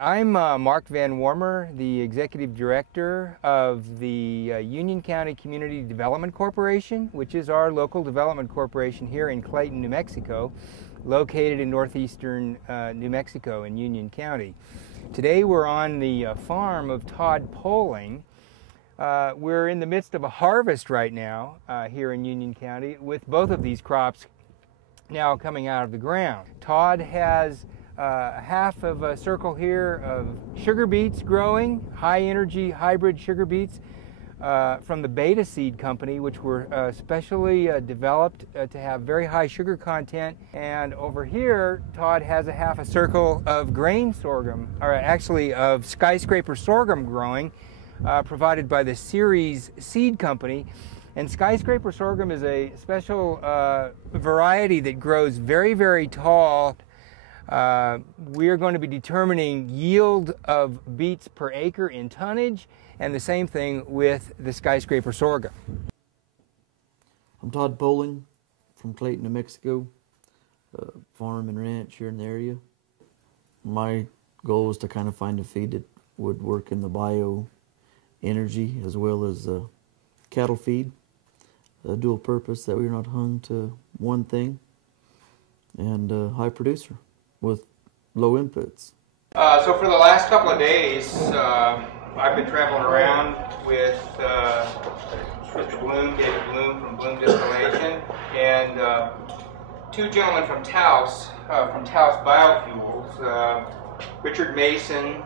I'm Mark Van Warmer, the Executive Director of the Union County Community Development Corporation, which is our local development corporation here in Clayton, New Mexico, located in northeastern New Mexico in Union County. Today we're on the farm of Todd Poling. We're in the midst of a harvest right now here in Union County with both of these crops now coming out of the ground. Todd has half of a circle here of sugar beets growing, high energy hybrid sugar beets from the Beta Seed Company, which were specially developed to have very high sugar content. And over here, Todd has a half a circle of grain sorghum, or actually of skyscraper sorghum growing, provided by the Ceres Seed Company. And skyscraper sorghum is a special variety that grows very, very tall. We are going to be determining yield of beets per acre in tonnage, and the same thing with the skyscraper sorghum. I'm Todd Poling from Clayton, New Mexico, farm and ranch here in the area. My goal was to kind of find a feed that would work in the bio energy as well as cattle feed, a dual purpose, that we're not hung to one thing, and a high producer with low inputs. So for the last couple of days, I've been traveling around with Mr. Blume, David Blume from Blume Distillation, and two gentlemen from Taos Biofuels, Richard Mason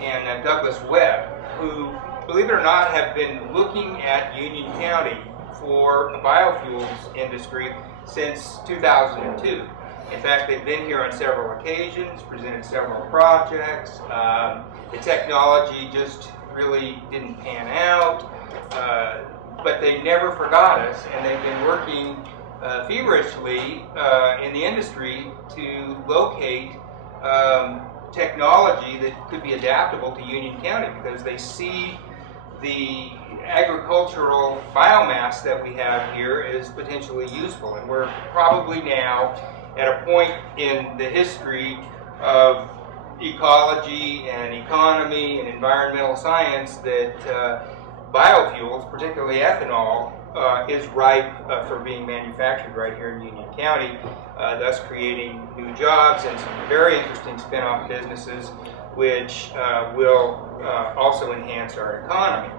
and Douglas Webb, who, believe it or not, have been looking at Union County for the biofuels industry since 2002. In fact, they've been here on several occasions, presented several projects. The technology just really didn't pan out, but they never forgot us, and they've been working feverishly in the industry to locate technology that could be adaptable to Union County, because they see the agricultural biomass that we have here is potentially useful. And we're probably now at a point in the history of ecology and economy and environmental science that biofuels, particularly ethanol, is ripe for being manufactured right here in Union County, thus creating new jobs and some very interesting spin-off businesses which will also enhance our economy.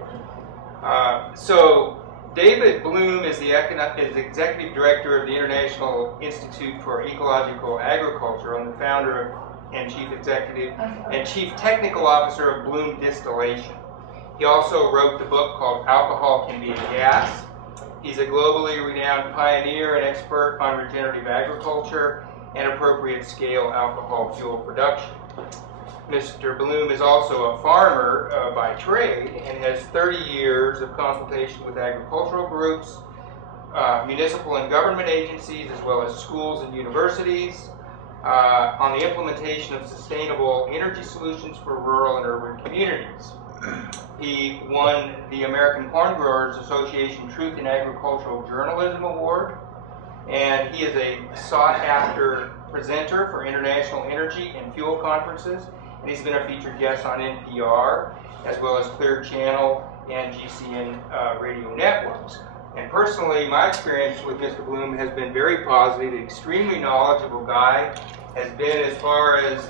So David Blume is the Executive Director of the International Institute for Ecological Agriculture and the founder and Chief Executive and Chief Technical Officer of Blume Distillation. He also wrote the book called Alcohol Can Be a Gas. He's a globally renowned pioneer and expert on regenerative agriculture and appropriate scale alcohol fuel production. Mr. Blume is also a farmer by trade and has 30 years of consultation with agricultural groups, municipal and government agencies, as well as schools and universities on the implementation of sustainable energy solutions for rural and urban communities. He won the American Corn Growers Association Truth in Agricultural Journalism Award, and he is a sought-after presenter for international energy and fuel conferences. And he's been a featured guest on NPR, as well as Clear Channel and GCN radio networks. And personally, my experience with Mr. Blume has been very positive. An extremely knowledgeable guy, has been as far as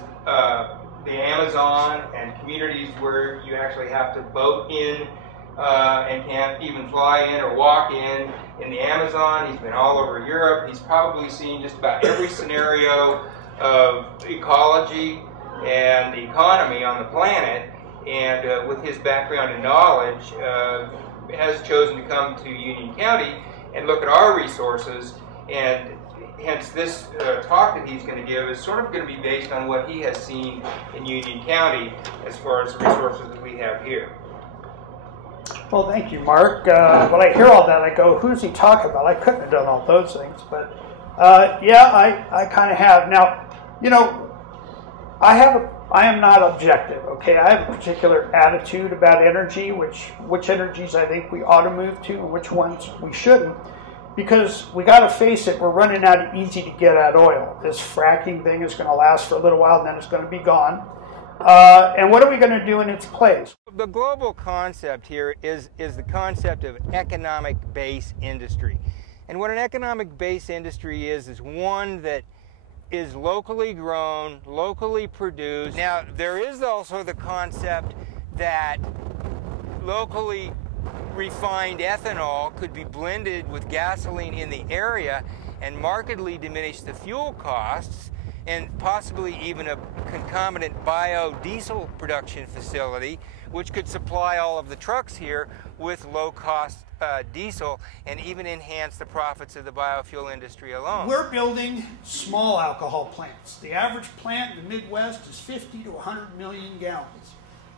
the Amazon and communities where you actually have to boat in and can't even fly in or walk in the Amazon. He's been all over Europe. He's probably seen just about every scenario of ecology and the economy on the planet, and with his background and knowledge, has chosen to come to Union County and look at our resources, and hence this talk that he's going to give is sort of going to be based on what he has seen in Union County as far as the resources that we have here. Well, thank you, Mark. When I hear all that, I go, who's he talking about? I couldn't have done all those things, but yeah, I kind of have. Now, you know, I am not objective, okay? I have a particular attitude about energy, which energies I think we ought to move to and which ones we shouldn't, because we got to face it, we're running out of easy to get at oil. This fracking thing is going to last for a little while and then it's going to be gone. And what are we going to do in its place? The global concept here is the concept of economic base industry. And what an economic base industry is one that is locally grown, locally produced. Now, there is also the concept that locally refined ethanol could be blended with gasoline in the area and markedly diminish the fuel costs, and possibly even a concomitant biodiesel production facility, which could supply all of the trucks here with low-cost diesel and even enhance the profits of the biofuel industry alone. We're building small alcohol plants. The average plant in the Midwest is 50 to 100 million gallons.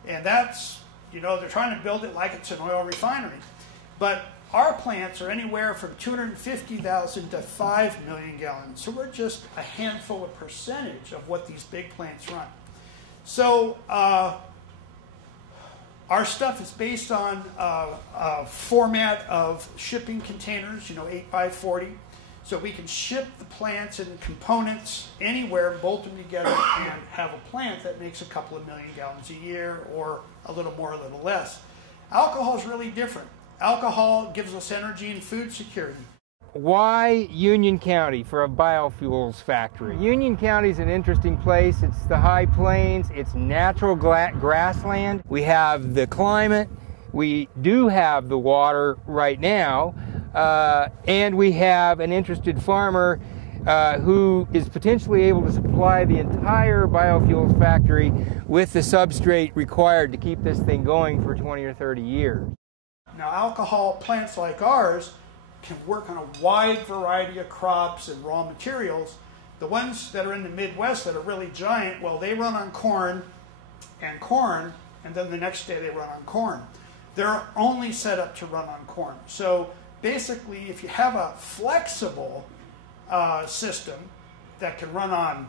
And that's, you know, they're trying to build it like it's an oil refinery. But our plants are anywhere from 250,000 to 5 million gallons. So we're just a handful of percentage of what these big plants run. So our stuff is based on a format of shipping containers, you know, 8x40. So we can ship the plants and components anywhere, bolt them together, and have a plant that makes a couple of million gallons a year, or a little more, a little less. Alcohol is really different. Alcohol gives us energy and food security. Why Union County for a biofuels factory? Union County is an interesting place. It's the high plains, it's natural grassland. We have the climate, we do have the water right now, and we have an interested farmer who is potentially able to supply the entire biofuels factory with the substrate required to keep this thing going for 20 or 30 years. Now, alcohol plants like ours can work on a wide variety of crops and raw materials. The ones that are in the Midwest that are really giant, well, they run on corn, and then the next day they run on corn. They're only set up to run on corn. So basically, if you have a flexible system that can run on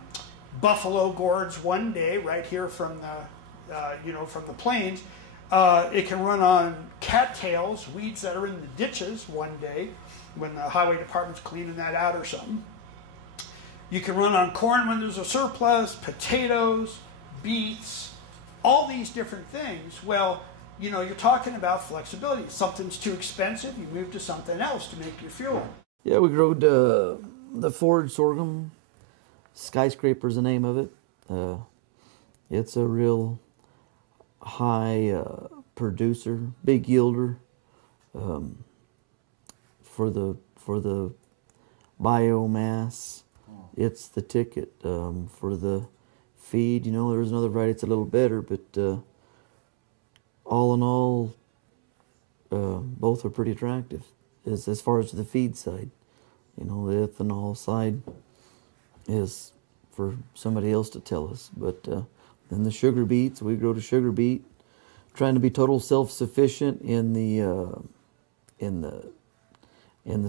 buffalo gourds one day, right here from the from the plains, it can run on cattails, weeds that are in the ditches one day when the highway department's cleaning that out or something. You can run on corn when there's a surplus, potatoes, beets, all these different things. Well, you know, you're talking about flexibility. If something's too expensive, you move to something else to make your fuel. Yeah, we grew the forage sorghum. Skyscraper's the name of it. It's a real high producer, big yielder for the biomass. It's the ticket for the feed. You know, there's another variety that's a little better, but all in all, both are pretty attractive as far as the feed side. You know, the ethanol side is for somebody else to tell us, but then the sugar beets, we grow the sugar beet, trying to be total self-sufficient in the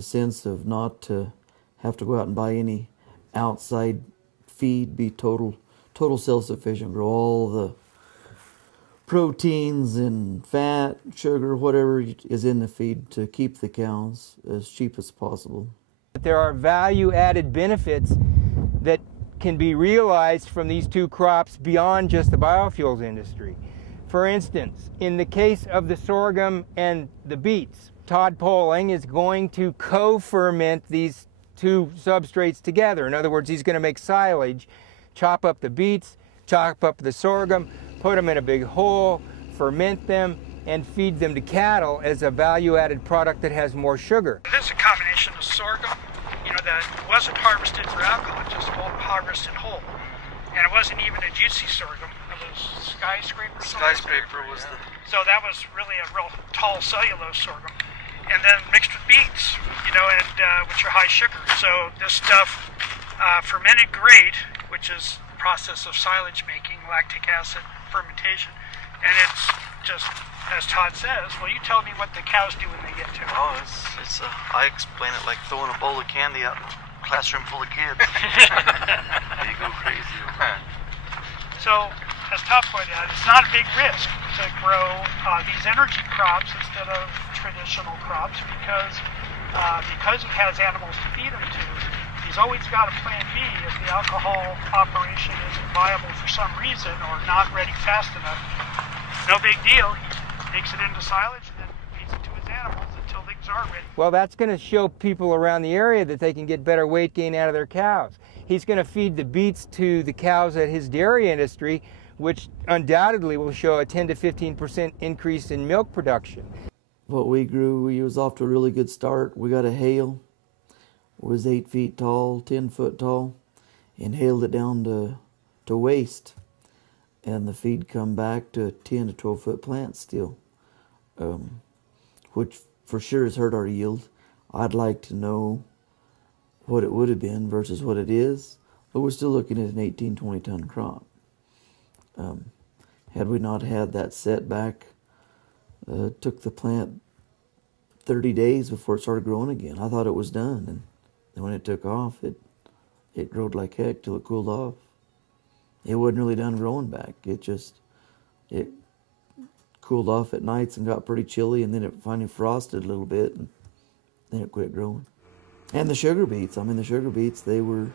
sense of not to have to go out and buy any outside feed, be total self-sufficient, grow all the proteins and fat, sugar, whatever is in the feed to keep the cows as cheap as possible. There are value-added benefits that can be realized from these two crops beyond just the biofuels industry. For instance, in the case of the sorghum and the beets, Todd Poling is going to co-ferment these two substrates together. In other words, he's going to make silage, chop up the beets, chop up the sorghum, put them in a big hole, ferment them, and feed them to cattle as a value-added product that has more sugar. This is a combination of sorghum, you know, that wasn't harvested for alcohol, just harvested whole. And it wasn't even a juicy sorghum. It was skyscraper. Skyscraper was the... So that was really a real tall cellulose sorghum. And then mixed with beets, you know, and which are high sugar. So this stuff fermented great, which is the process of silage making, lactic acid fermentation. And it's just, as Todd says, well, you tell me what the cows do when they get to it. Oh, I explain it like throwing a bowl of candy out in a classroom full of kids. They go crazy. So, as Todd pointed out, it's not a big risk to grow these energy crops instead of traditional crops because it has animals to feed them to. These always got a plan B if the alcohol operation isn't viable for some reason or not ready fast enough. No big deal. He takes it into silage and then feeds it to his animals until things are ready. Well, that's going to show people around the area that they can get better weight gain out of their cows. He's going to feed the beets to the cows at his dairy industry, which undoubtedly will show a 10 to 15% increase in milk production. What we grew, we was off to a really good start. We got a hail. It was 8 feet tall, 10 foot tall, and hailed it down to waist. And the feed come back to 10 to 12 foot plants still, which for sure has hurt our yield. I'd like to know what it would have been versus what it is, but we're still looking at an 18, 20 ton crop. Had we not had that setback, it took the plant 30 days before it started growing again. I thought it was done, and when it took off, it growed like heck till it cooled off. It wasn't really done growing back. It cooled off at nights and got pretty chilly, and then it finally frosted a little bit, and then it quit growing. And the sugar beets, they were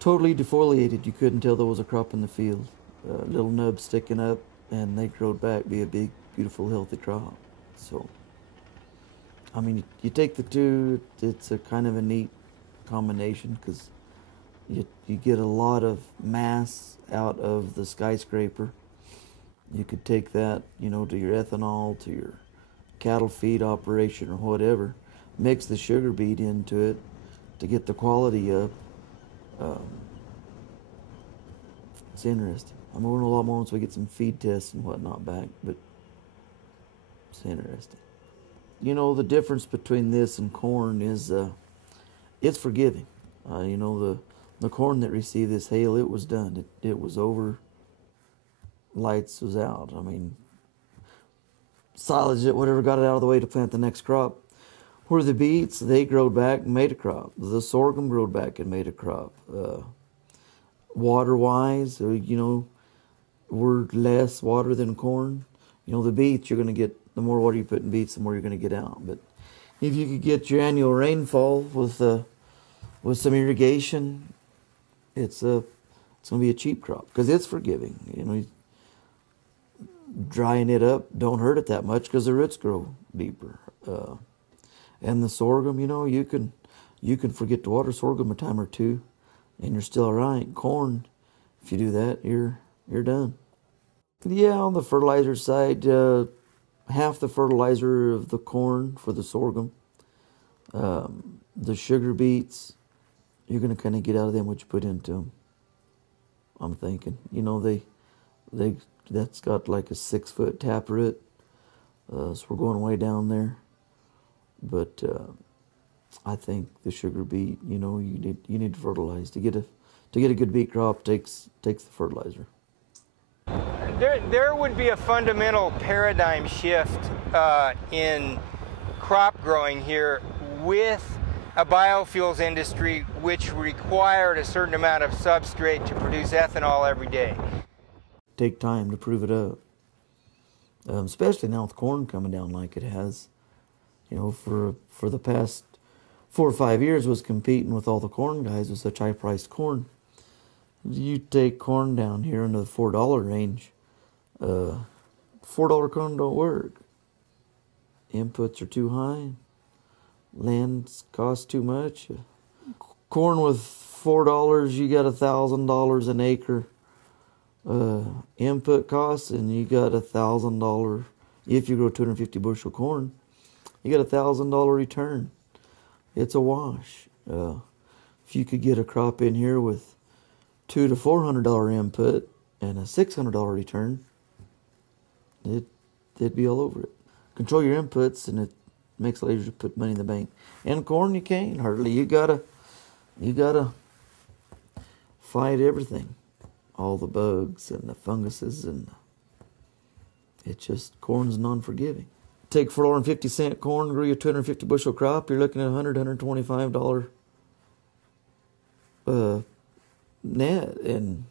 totally defoliated. You couldn't tell there was a crop in the field. Little nubs sticking up, and they growed back, be a big, beautiful, healthy crop. So, I mean, you take the two, it's a kind of a neat combination, because you get a lot of mass out of the skyscraper. You could take that, to your ethanol, to your cattle feed operation or whatever, mix the sugar beet into it to get the quality up. It's interesting. I'm going to learn a lot more once we get some feed tests and whatnot back, but it's interesting. The difference between this and corn is it's forgiving. The corn that received this hail, it was done. It was over. Lights was out. I mean, silage it, whatever got it out of the way to plant the next crop. Where the beets, they growed back and made a crop. The sorghum growed back and made a crop. Water-wise, we're less water than corn. The beets, you're going to get, the more water you put in beets, the more you're going to get out. But if you could get your annual rainfall with some irrigation, it's going to be a cheap crop because it's forgiving. Drying it up don't hurt it that much because the roots grow deeper. And the sorghum, you can forget to water sorghum a time or two, and you're still all right. Corn, if you do that, you're done. Yeah, on the fertilizer side, half the fertilizer of the corn for the sorghum. The sugar beets, you're going to kind of get out of them what you put into them. I'm thinking, that's got like a 6 foot taproot, so we're going way down there. But I think the sugar beet, you need to fertilize to get a good beet crop. Takes the fertilizer. There would be a fundamental paradigm shift in crop growing here with a biofuels industry which required a certain amount of substrate to produce ethanol every day. Take time to prove it up, especially now with corn coming down like it has. For the past 4 or 5 years was competing with all the corn guys with such high-priced corn. You take corn down here into the $4 range, $4 corn don't work. Inputs are too high. Land costs too much. Corn with $4, you got $1,000 an acre input costs, and you got $1,000 if you grow 250 bushel corn. You got $1,000 return. It's a wash. If you could get a crop in here with $200 to $400 input and a $600 return, it'd be all over it. Control your inputs, and it makes it easier to put money in the bank. And corn, you can't hardly. You gotta fight everything, all the bugs and the funguses, and it's just corn's non-forgiving. Take $4.50 corn, grow you a 250 bushel crop, you're looking at $125 net, and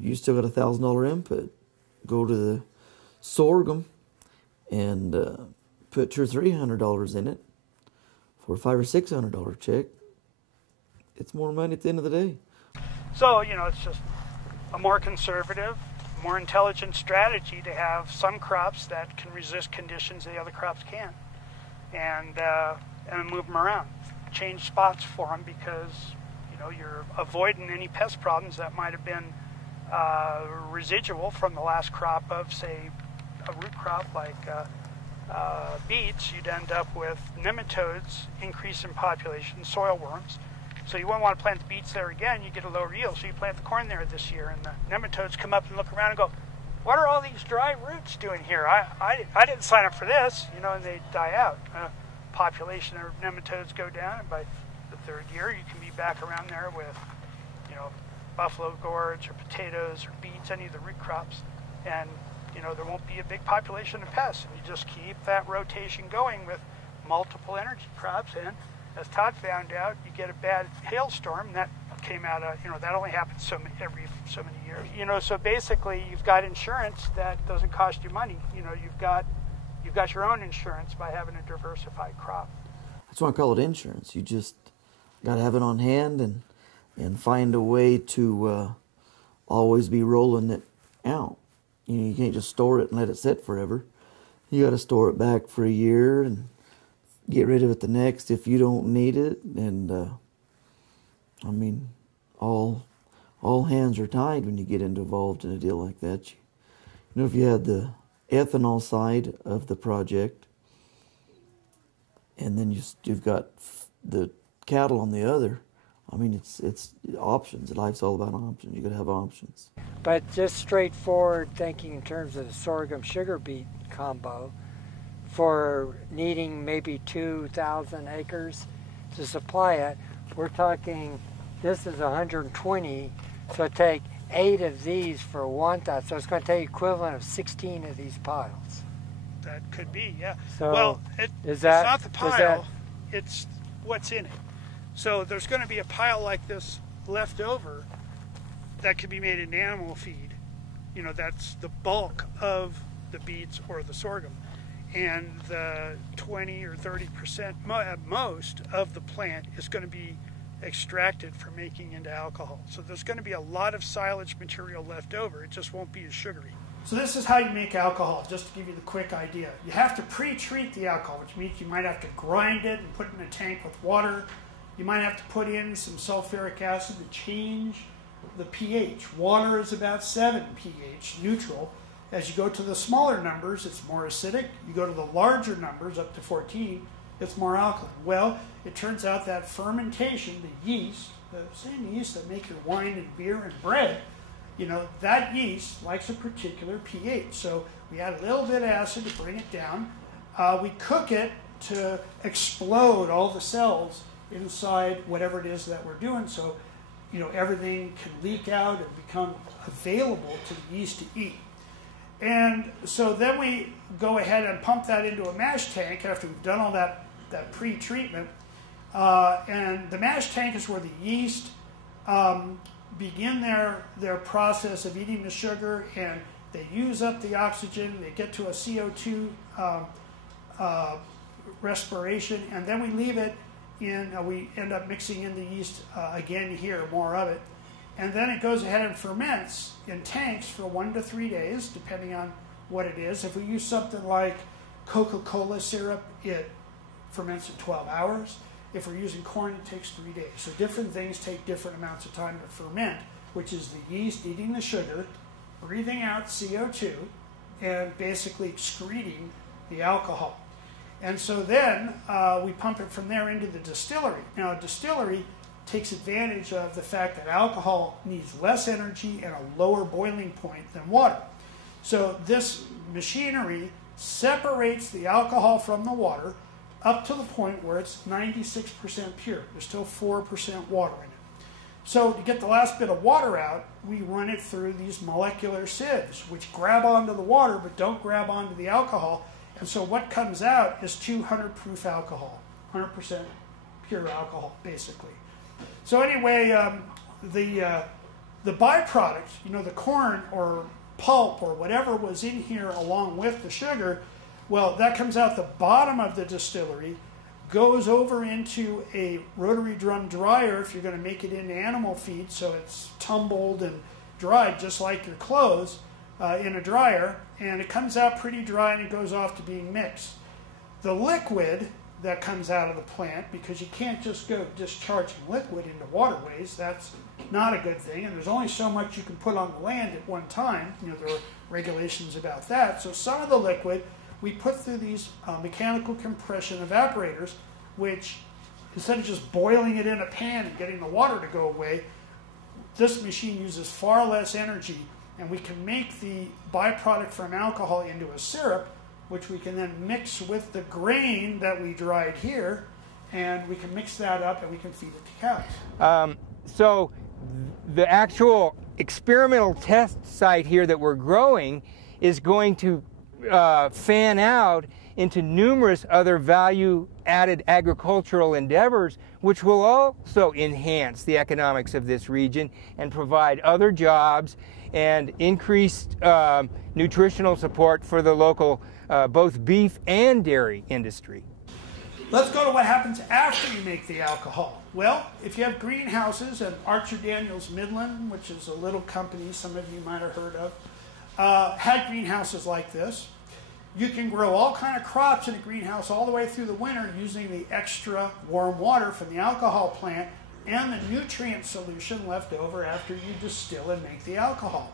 you still got $1,000 input. Go to the sorghum and put $200 or $300 in it. for a $500 or $600 check, it's more money at the end of the day. So, you know, it's just a more conservative, more intelligent strategy to have some crops that can resist conditions the other crops can't, and move them around, change spots for them, because you know you're avoiding any pest problems that might have been residual from the last crop of, say, a root crop like beets. You'd end up with nematodes, increase in population, soil worms. So you wouldn't want to plant the beets there again, you get a lower yield. So you plant the corn there this year, and the nematodes come up and look around and go, what are all these dry roots doing here? I didn't sign up for this, you know, and they die out. Population of nematodes go down, and by the third year you can be back around there with, you know, buffalo gourds or potatoes or beets, any of the root crops, and you know there won't be a big population of pests, and you just keep that rotation going with multiple energy crops. And as Todd found out, you get a bad hailstorm that came out of, you know, that only happens every so many years. You know, so basically you've got insurance that doesn't cost you money. You know, you've got your own insurance by having a diversified crop. That's why I call it insurance. You just got to have it on hand and find a way to always be rolling it out. You know, you can't just store it and let it sit forever. You got to store it back for a year and get rid of it the next if you don't need it. And I mean, all hands are tied when you get involved in a deal like that. You know, if you had the ethanol side of the project, and then you've got the cattle on the other, I mean, it's options. Life's all about options. You got to have options. But just straightforward thinking in terms of the sorghum sugar beet combo, for needing maybe 2,000 acres to supply it, we're talking, this is 120, so take 8 of these for 1,000, so it's going to take equivalent of 16 of these piles. That could be, yeah. So well, it's not the pile, it's what's in it. So there's going to be a pile like this left over that could be made into animal feed. You know, that's the bulk of the beets or the sorghum. And the 20 or 30% at most of the plant is going to be extracted for making into alcohol. So there's going to be a lot of silage material left over. It just won't be as sugary. So this is how you make alcohol, just to give you the quick idea. You have to pre-treat the alcohol, which means you might have to grind it and put it in a tank with water. You might have to put in some sulfuric acid to change the pH. Water is about 7 pH, neutral. As you go to the smaller numbers, it's more acidic. You go to the larger numbers, up to 14, it's more alkaline. Well, it turns out that fermentation, the yeast, the same yeast that make your wine and beer and bread, you know, that yeast likes a particular pH. So we add a little bit of acid to bring it down. We cook it to explode all the cells inside whatever it is that we're doing. So, you know, everything can leak out and become available to the yeast to eat. And so then we go ahead and pump that into a mash tank after we've done all that pre-treatment. And the mash tank is where the yeast begin their process of eating the sugar, and they use up the oxygen, they get to a CO2 respiration, and then we leave it in, we end up mixing in the yeast again here, more of it. And then it goes ahead and ferments in tanks for 1 to 3 days, depending on what it is. If we use something like Coca-Cola syrup, it ferments in 12 hours. If we're using corn, it takes 3 days. So different things take different amounts of time to ferment, which is the yeast eating the sugar, breathing out CO2, and basically excreting the alcohol. And so then we pump it from there into the distillery. Now, a distillery takes advantage of the fact that alcohol needs less energy and a lower boiling point than water. So this machinery separates the alcohol from the water up to the point where it's 96% pure. There's still 4% water in it. So to get the last bit of water out, we run it through these molecular sieves, which grab onto the water but don't grab onto the alcohol. And so what comes out is 200 proof alcohol, 100% pure alcohol, basically. So anyway, the byproduct, you know, the corn or pulp or whatever was in here along with the sugar, well, that comes out the bottom of the distillery, goes over into a rotary drum dryer if you're going to make it into animal feed, so it's tumbled and dried just like your clothes in a dryer, and it comes out pretty dry and it goes off to being mixed. The liquid that comes out of the plant, because you can't just go discharging liquid into waterways, that's not a good thing, and there's only so much you can put on the land at one time. You know, there are regulations about that. So some of the liquid we put through these mechanical compression evaporators, which instead of just boiling it in a pan and getting the water to go away, this machine uses far less energy, and we can make the byproduct from alcohol into a syrup, which we can then mix with the grain that we dried here, and we can mix that up and we can feed it to cows. So the actual experimental test site here that we're growing is going to fan out into numerous other value-added agricultural endeavors, which will also enhance the economics of this region and provide other jobs and increased nutritional support for the local both beef and dairy industry. Let's go to what happens after you make the alcohol. Well, if you have greenhouses, and Archer Daniels Midland, which is a little company some of you might have heard of, had greenhouses like this. You can grow all kinds of crops in a greenhouse all the way through the winter using the extra warm water from the alcohol plant and the nutrient solution left over after you distill and make the alcohol.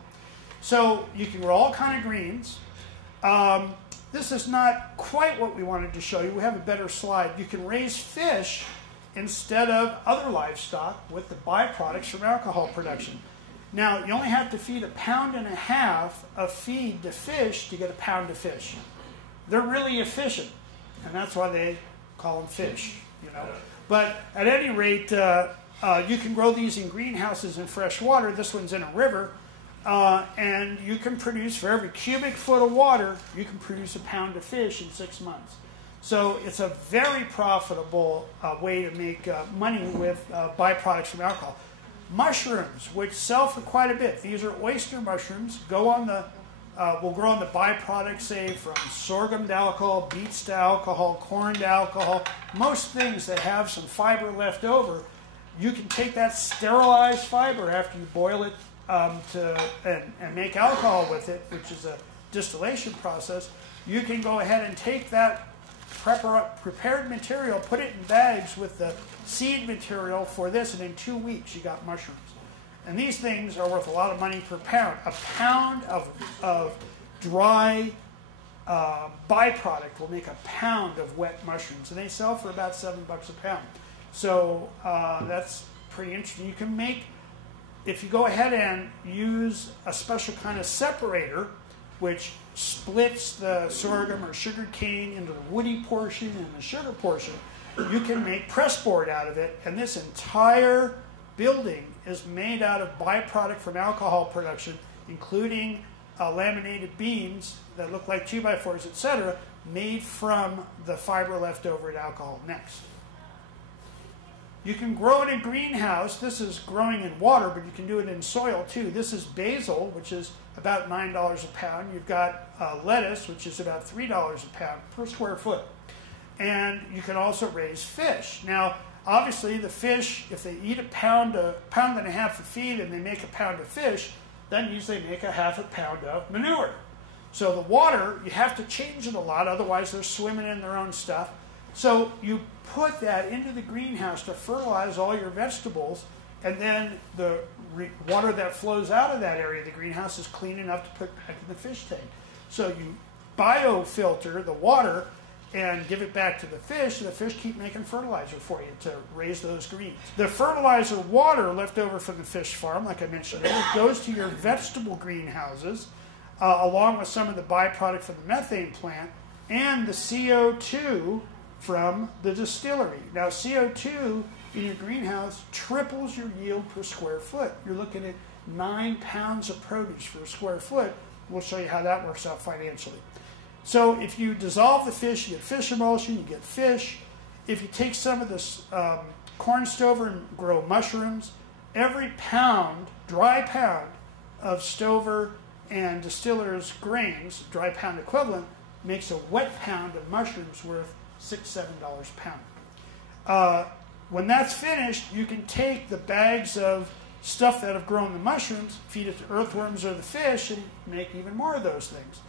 So you can grow all kinds of greens. This is not quite what we wanted to show you. We have a better slide. You can raise fish instead of other livestock with the byproducts from alcohol production. Now, you only have to feed 1.5 pounds of feed to fish to get 1 pound of fish. They're really efficient, and that's why they call them fish, you know. But at any rate, you can grow these in greenhouses in fresh water. This one's in a river, and you can produce, for every cubic foot of water, you can produce 1 pound of fish in 6 months. So it's a very profitable way to make money with byproducts from alcohol. Mushrooms, which sell for quite a bit. These are oyster mushrooms. Go on the, will grow on the byproducts, say, from sorghum to alcohol, beets to alcohol, corn to alcohol. Most things that have some fiber left over, you can take that sterilized fiber after you boil it and make alcohol with it, which is a distillation process. You can go ahead and take that prepared material, put it in bags with the seed material for this, and in 2 weeks you got mushrooms. And these things are worth a lot of money per pound. 1 pound of dry byproduct will make 1 pound of wet mushrooms, and they sell for about $7 a pound. So that's pretty interesting. You can make, if you go ahead and use a special kind of separator, which splits the sorghum or sugar cane into the woody portion and the sugar portion, you can make press board out of it, and this entire building is made out of byproduct from alcohol production, including laminated beams that look like 2x4s, etc., made from the fiber left over at alcohol. Next. You can grow in a greenhouse. This is growing in water, but you can do it in soil too. This is basil, which is about $9 a pound. You've got lettuce, which is about $3 a pound per square foot. And you can also raise fish. Now, obviously, the fish, if they eat 1.5 pounds of feed and they make 1 pound of fish, that means they make 0.5 pound of manure. So the water, you have to change it a lot, otherwise they're swimming in their own stuff. So you put that into the greenhouse to fertilize all your vegetables, and then the water that flows out of that area of the greenhouse is clean enough to put back in the fish tank. So you biofilter the water and give it back to the fish, and the fish keep making fertilizer for you to raise those greens. The fertilizer water left over from the fish farm, like I mentioned earlier, goes to your vegetable greenhouses, along with some of the byproduct from the methane plant, and the CO2 from the distillery. Now, CO2 in your greenhouse triples your yield per square foot. You're looking at 9 pounds of produce per square foot. We'll show you how that works out financially. So if you dissolve the fish, you get fish emulsion, you get fish. If you take some of this corn stover and grow mushrooms, every pound, dry pound, of stover and distiller's grains, dry pound equivalent, makes a wet pound of mushrooms worth $6–7 a pound. When that's finished, you can take the bags of stuff that have grown the mushrooms, feed it to earthworms or the fish, and make even more of those things.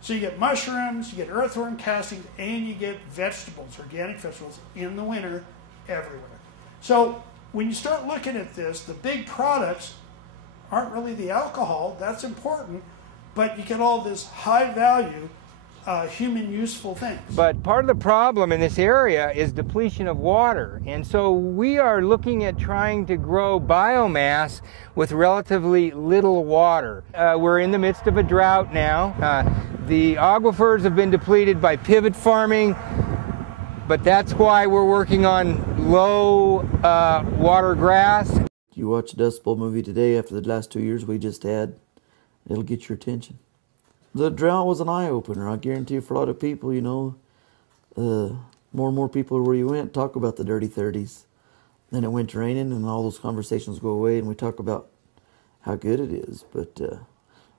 So you get mushrooms, you get earthworm castings, and you get vegetables, organic vegetables, in the winter everywhere. So when you start looking at this, the big products aren't really the alcohol. That's important, but you get all this high value human useful things. But part of the problem in this area is depletion of water. And so we are looking at trying to grow biomass with relatively little water. We're in the midst of a drought now. The aquifers have been depleted by pivot farming, but that's why we're working on low water grass. You watch the Dust Bowl movie today after the last 2 years we just had, it'll get your attention. The drought was an eye-opener. I guarantee you for a lot of people, you know, more and more people where you went talk about the dirty 30s. Then it went raining and all those conversations go away and we talk about how good it is. But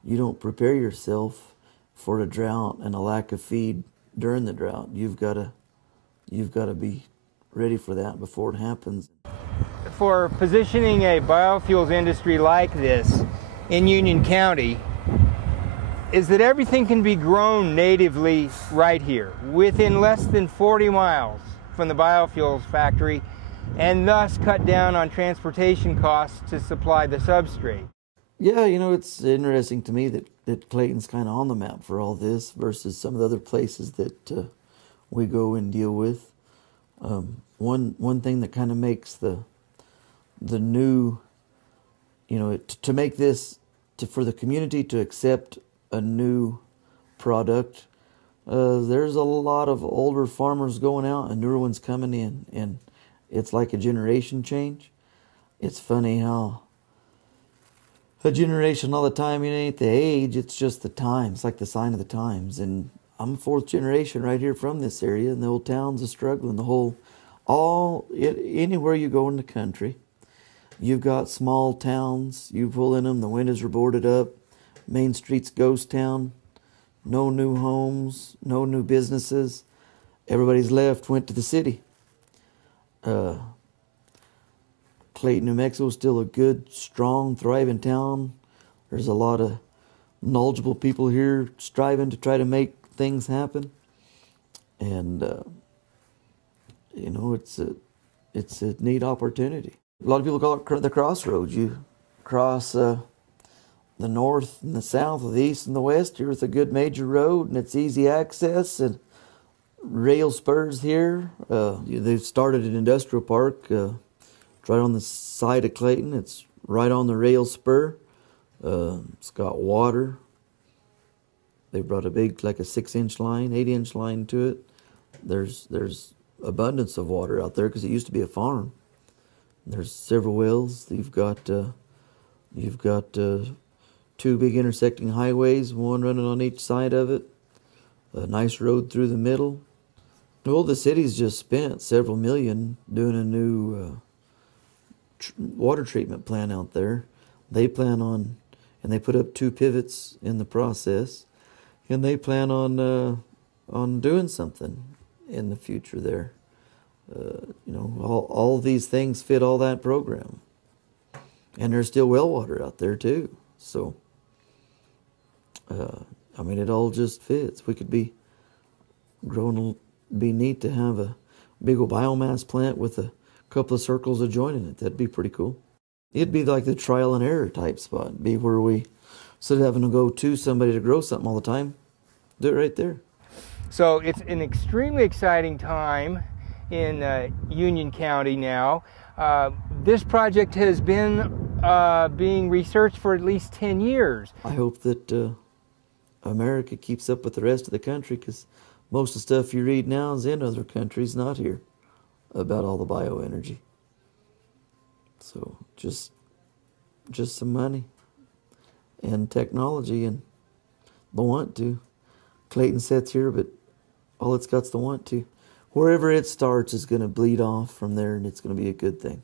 you don't prepare yourself for a drought and a lack of feed during the drought. You've got to be ready for that before it happens. For positioning a biofuels industry like this in Union County, is that everything can be grown natively right here, within less than 40 miles from the biofuels factory, and thus cut down on transportation costs to supply the substrate. Yeah, you know, it's interesting to me that Clayton's kind of on the map for all this versus some of the other places that we go and deal with. One thing that kind of makes the new, you know, to make this, for the community to accept a new product, there's a lot of older farmers going out and newer ones coming in, and it's like a generation change. It's funny how a generation all the time, it ain't the age, it's just the times, like the sign of the times. And I'm fourth generation right here from this area, and the old towns are struggling. Anywhere you go in the country, you've got small towns, you pull in them, the windows are boarded up, Main Street's ghost town, no new homes, no new businesses. Everybody's went to the city. Clayton, New Mexico is still a good, strong, thriving town. There's a lot of knowledgeable people here striving to try to make things happen. And, you know, it's a neat opportunity. A lot of people call it the crossroads. You cross the north and the south, the east and the west here with a good major road, and it's easy access and rail spurs here. They've started an industrial park right on the side of Clayton. It's right on the rail spur. It's got water. They brought a big, like a 6-inch line, 8-inch line to it. There's abundance of water out there because it used to be a farm. There's several wells. You've got 2 big intersecting highways, one running on each side of it. A nice road through the middle. Well, the city's just spent several million doing a new water treatment plant out there. They plan on, and they put up 2 pivots in the process, and they plan on doing something in the future there. You know, all these things fit all that program. And there's still well water out there too. So, I mean, it all just fits. We could be neat to have a big old biomass plant with a couple of circles adjoining it. That'd be pretty cool. It'd be like the trial and error type spot. It'd be where we, instead of having to go to somebody to grow something all the time, do it right there. So it's an extremely exciting time in Union County now. This project has been being researched for at least 10 years. I hope that America keeps up with the rest of the country, because most of the stuff you read now is in other countries, not here, about all the bioenergy. So just some money and technology and the want to. Clayton sits here, but all it's got's the want to. Wherever it starts is going to bleed off from there, and it's going to be a good thing.